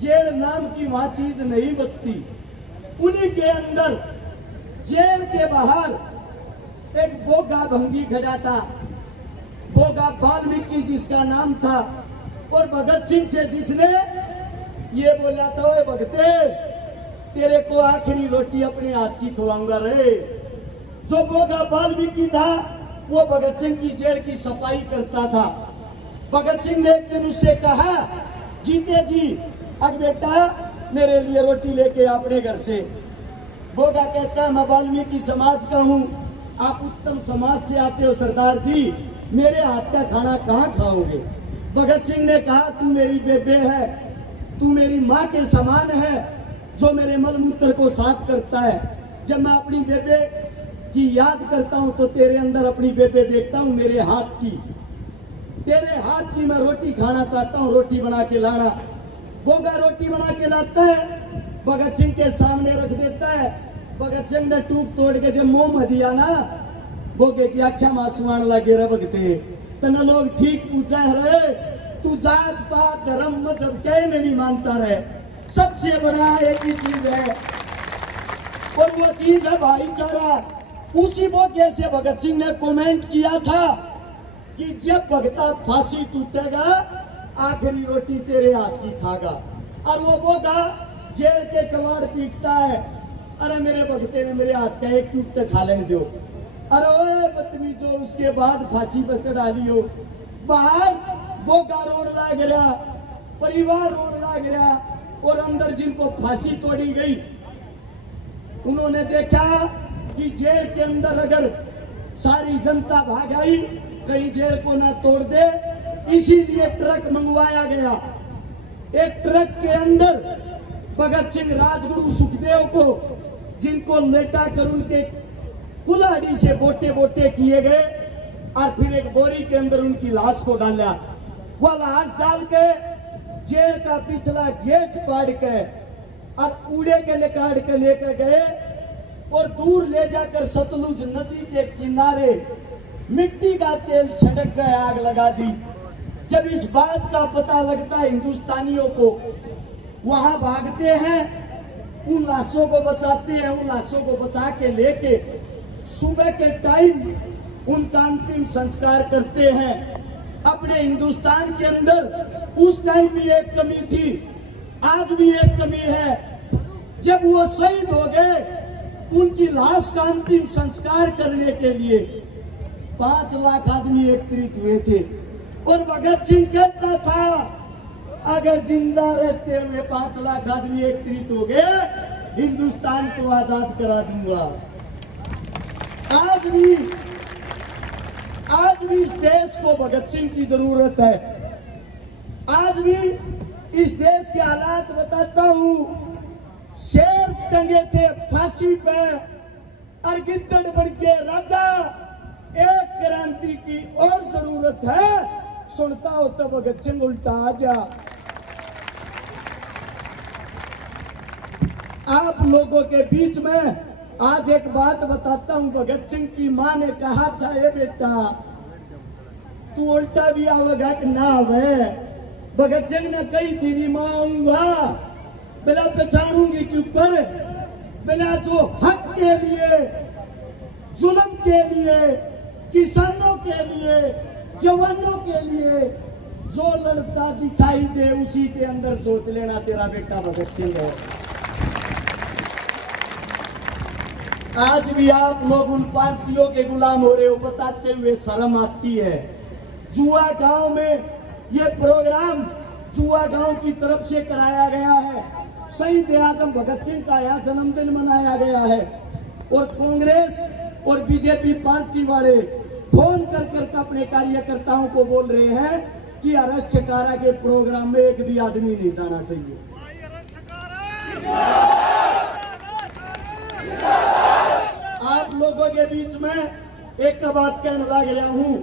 Jail नाम की वहां चीज नहीं बचती। उन्हीं के अंदर जेल के बाहर एक बोगा भंगी खड़ा था, बोगा वाल्मीकि जिसका नाम था, और भगत सिंह से जिसने ये बोला था, ओए भगते तेरे को आखिरी रोटी अपने हाथ की खवाऊंगा रे। जो बोगा वाल्मीकि था वो भगत सिंह की जेल की सफाई करता था। भगत सिंह ने एक दिन उससे कहा, जीते जी अब बेटा मेरे लिए रोटी लेके अपने घर से। बोगा कहता है मैं वाल्मीकि समाज का हूँ, आप उच्चतम समाज से आते हो सरदार जी, मेरे हाथ का खाना कहाँ खाओगे। भगत सिंह ने कहा तू मेरी बेबे है, तू मेरी माँ के समान है जो मेरे मलमूत्र को साफ करता है। जब मैं अपनी बेबे की याद करता हूँ तो तेरे अंदर अपनी बेबे देखता हूँ, मेरे हाथ की, तेरे हाथ की मैं रोटी खाना चाहता हूँ, रोटी बना के लाना। बोगा रोटी बना के लाता है, भगत सिंह के सामने रख देता है। भगत सिंह ने टूट तोड़ के जब मुंह दिया ना, बोगे की आख्या मासुआन लगे रे भगते तना लोग ठीक पूछा रहे, तू जात पात धर्म मजहब कहीं नहीं मानता रहे, सबसे बड़ा एक ही चीज है और वो चीज है भाईचारा। उसी बोगे से भगत सिंह ने कमेंट किया था कि जब भगता फांसी टूटेगा आखिरी रोटी तेरे हाथ की खागा। और वो बोगा जेल के कवाड़ पीटता है, अरे मेरे भगते ने मेरे हाथ का एक टूट खा लेने दो। अरे ओए बदतमीजो, उसके बाद फांसी पर चढ़ा लियो। बाहर बोगा रोड लाग रहा, परिवार रोड लाग रहा, और अंदर जिनको फांसी तोड़ी गई उन्होंने देखा कि जेल के अंदर अगर सारी जनता भाग आई कहीं जेल को ना तोड़ दे, इसीलिए ट्रक मंगवाया गया। एक ट्रक के अंदर भगत सिंह, राजगुरु, सुखदेव को जिनको लेटा कर उनके कुल्हाड़ी से बोटे बोटे किए गए और फिर एक बोरी के अंदर उनकी लाश को डाला। वह लाश डाल के जेल का पिछला गेट फाड़ के और कूड़े के निकाल के लेकर गए और दूर ले जाकर सतलुज नदी के किनारे मिट्टी का तेल छिड़क कर आग लगा दी। जब इस बात का पता लगता है हिंदुस्तानियों को, वहां भागते हैं, उन लाशों को बचाते हैं, उन लाशों को बचा के लेके सुबह के टाइम उनका अंतिम संस्कार करते हैं। अपने हिंदुस्तान के अंदर उस टाइम भी एक कमी थी, आज भी एक कमी है। जब वो शहीद हो गए, उनकी लाश का अंतिम संस्कार करने के लिए 5 लाख आदमी एकत्रित हुए थे और भगत सिंह कहता था अगर जिंदा रहते हुए 5 लाख आदमी एकत्रित हो गए हिंदुस्तान को आजाद करा दूंगा। आज भी इस देश को भगत सिंह की जरूरत है। आज भी इस देश के हालात बताता हूं, शेर टंगे थे फांसी पे और गिद्दड़ बन के राजा। एक क्रांति की और जरूरत है, सुनता हो तो भगत सिंह उल्टा आ जा। आप लोगों के बीच में आज एक बात बताता हूं। भगत सिंह की मां ने कहा था, ये बेटा तू उल्टा भी आवेगा कि ना आवे। भगत सिंह ने कही तेरी मां आऊंगा, बिना पहचानूंगी के ऊपर, बिना जो हक के लिए, जुल्म के लिए, किसानों के लिए, जवानों के लिए जो लड़ता दिखाई दे उसी के अंदर सोच लेना तेरा बेटा भगत सिंह है। आज भी आप लोग उन पार्टियों के गुलाम हो रहे हो, बताते हुए शर्म आती है। जुआ गांव में ये प्रोग्राम जुआ गांव की तरफ से कराया गया है। शहीद आजम भगत सिंह का यहाँ जन्मदिन मनाया गया है और कांग्रेस और बीजेपी पार्टी वाले फोन कर कर अपने कार्यकर्ताओं को बोल रहे हैं कि अरेस्ट कारा के प्रोग्राम में एक भी आदमी नहीं जाना चाहिए। आप लोगों के बीच में एक का बात कहने लग रहा हूं,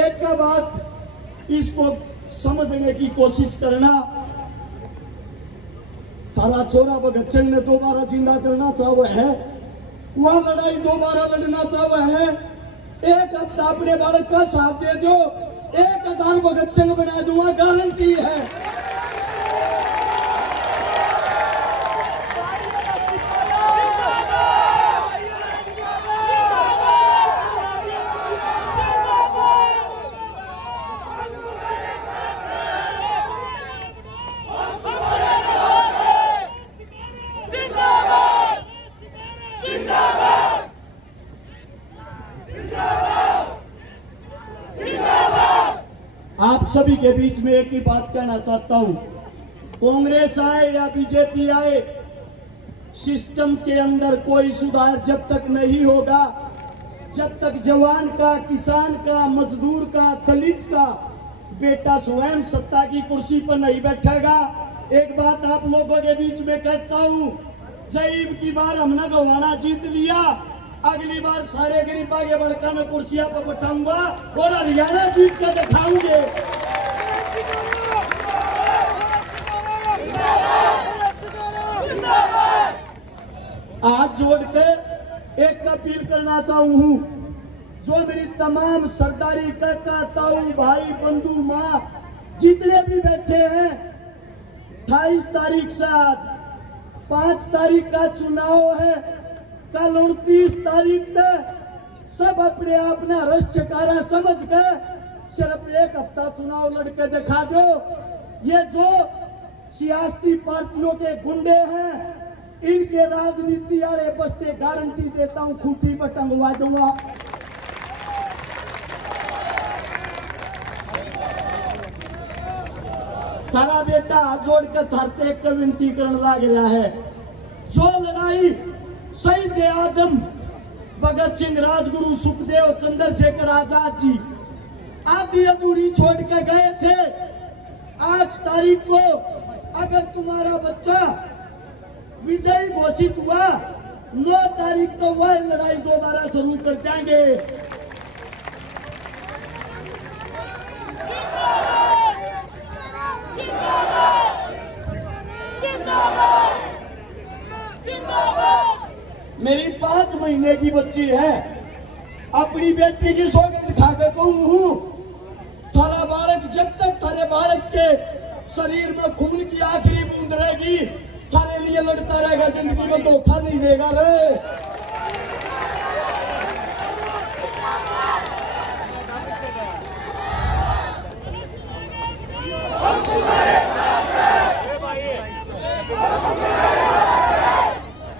एक का बात इसको समझने की कोशिश करना। थारा छोरा भगत सिंह ने दोबारा जिंदा करना चाहा है, वह लड़ाई दोबारा लड़ना चाहा है। एक हफ्ता अपने बालक का साथ दे दो, 1000 भगत सिंह बना दूंगा, गारंटी है। सभी के बीच में एक ही बात कहना चाहता हूं, कांग्रेस आए या बीजेपी आए, सिस्टम के अंदर कोई सुधार जब तक नहीं होगा, जब तक जवान का, किसान का, मजदूर का, दलित का बेटा स्वयं सत्ता की कुर्सी पर नहीं बैठेगा। एक बात आप लोगों के बीच में कहता हूं, जईब की बार हमने गवाना जीत लिया, अगली बार सारे गरीबा के बड़का में कुर्सियां पर बैठाऊंगा और हरियाणा जीत कर दिखाऊंगे। हाथ जोड़ के एक अपील करना चाहूं, जो मेरी तमाम सरदारी काका, ताऊ, भाई, बंधु, माँ जितने भी बैठे हैं, 28 तारीख से आज 5 तारीख का चुनाव है, कल 29 तारीख तक सब अपने आप ने रश्यकारा समझ के सिर्फ एक हफ्ता चुनाव लड़के दिखा दो। ये जो सियासी पार्टियों के गुंडे हैं, इनके राजनीति वाले बस्ते गारंटी देता हूं खूंटी पर टंगवा दूंगा। तारा बेटा जोड़कर धरते एक विनती करने लग रहा है, जो लड़ाई शहीद आजम भगत सिंह, राजगुरु, सुखदेव, चंद्रशेखर आजाद जी आधी अधूरी छोड़ के गए थे, 8 तारीख को अगर तुम्हारा बच्चा विजयी घोषित हुआ, 9 तारीख तो वह लड़ाई दोबारा शुरू कर देंगे। मेरी 5 महीने की बच्ची है, अपनी बेटी की सौगंध खा के कहूं हूं, थारा बालक जब तक थारे बालक के शरीर में खून की आखिरी बूंद रहेगी, थारे लिए लड़ता रहेगा, जिंदगी में धोखा नहीं देगा रे।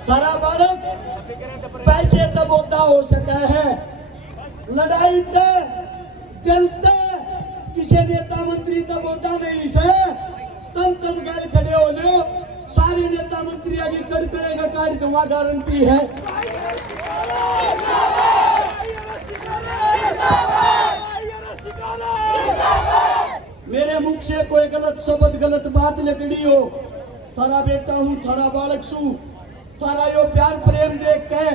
थारा बालक पैसे तो बोलता हो सका है, लड़ाई ते दिल ते किसी नेता मंत्री तो बोलता नहीं से, तम गैर खड़े हो लो, सारे नेता मंत्री आगे कर करेगा कार्य दूंगा, गारंटी है। मेरे मुख से कोई गलत शब्द, गलत बात निकली हो, थारा बेटा हूं, थारा बालक सू, थारा यो प्यार प्रेम देख के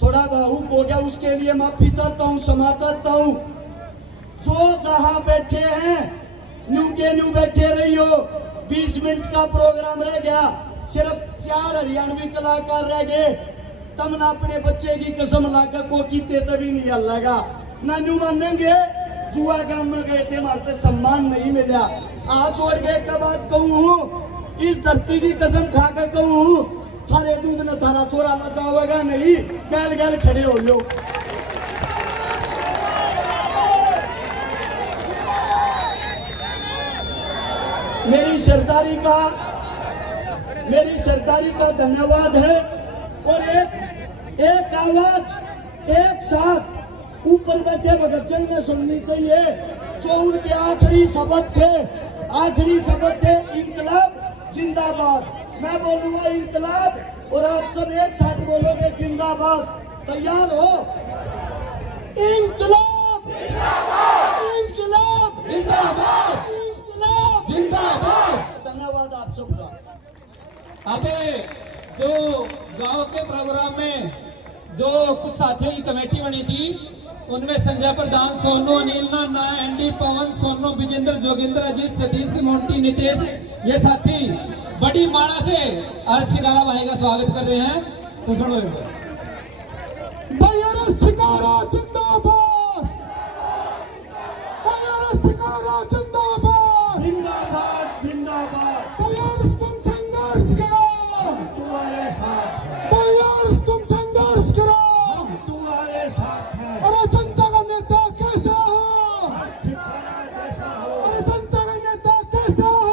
थोड़ा भावुक हो गया, उसके लिए माफी चाहता हूं, क्षमा चाहता हूं। जो जहां बैठे हैं न्यू के न्यू बैठे रही हो, 20 मिनट का प्रोग्राम रह गया, सिर्फ 4 हरियाणवी कलाकार रह गए, तमना अपने बच्चे की कसम लाकर को कीते तभी नहीं हल्लागा ना, न्यू मानेंगे जुआ गांव में गए थे, हमारे सम्मान नहीं मिला। आज जोड़ के एक बात कहूं, इस धरती की कसम खाकर कहूं, थारे दूध न थारा छोरा लजावेगा नहीं, गैल गैल खड़े हो लो। मेरी सरदारी का धन्यवाद है। और एक आवाज एक साथ ऊपर बैठे भगत सिंह ने सुननी चाहिए, जो उनके आखिरी शब्द थे इंकलाब जिंदाबाद। मैं बोलूंगा इंकलाब और आप सब एक साथ बोलोगे जिंदाबाद। तैयार हो? इंकलाब इंकलाब जिंदाबाद, इंकलाब जिंदाबाद। धन्यवाद आप सबका। अबे जो गांव के प्रोग्राम में जो कुछ साथियों की कमेटी बनी थी, उनमें संजय प्रधान, सोनू, अनिल, नाना, एनडी, पवन, सोनू, विजेंद्र, जोगेंद्र, अजीत, सतीश, मोंटी, नितेश, ये साथी बड़ी माड़ा से अर्श शिकारा भाई का स्वागत कर रहे हैं। तो सुनो भैया शिकारा जिंदाबाद, भैया शिकारा जिंदाबाद, जिंदाबाद जिंदाबाद। भैया तुम संघर्ष करो, तुम्हारे साथ हैं, भैया तुम संघर्ष करो। तुम्हारे साथ हैं। अरे जनता का नेता कैसा हो, शिकारा जैसा हो, अरे जनता का नेता कैसा हो,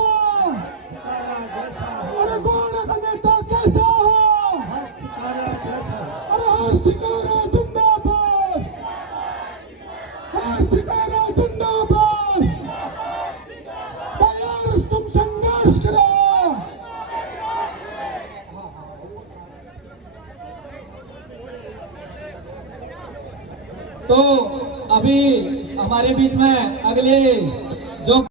शिकारा जैसा हो, अरे गोरा का नेता कैसा हो, शिकारा जैसा हो। अरे शिकारा जिंदाबाद, शिकारा जिंदाबाद। तो अभी हमारे बीच में अगले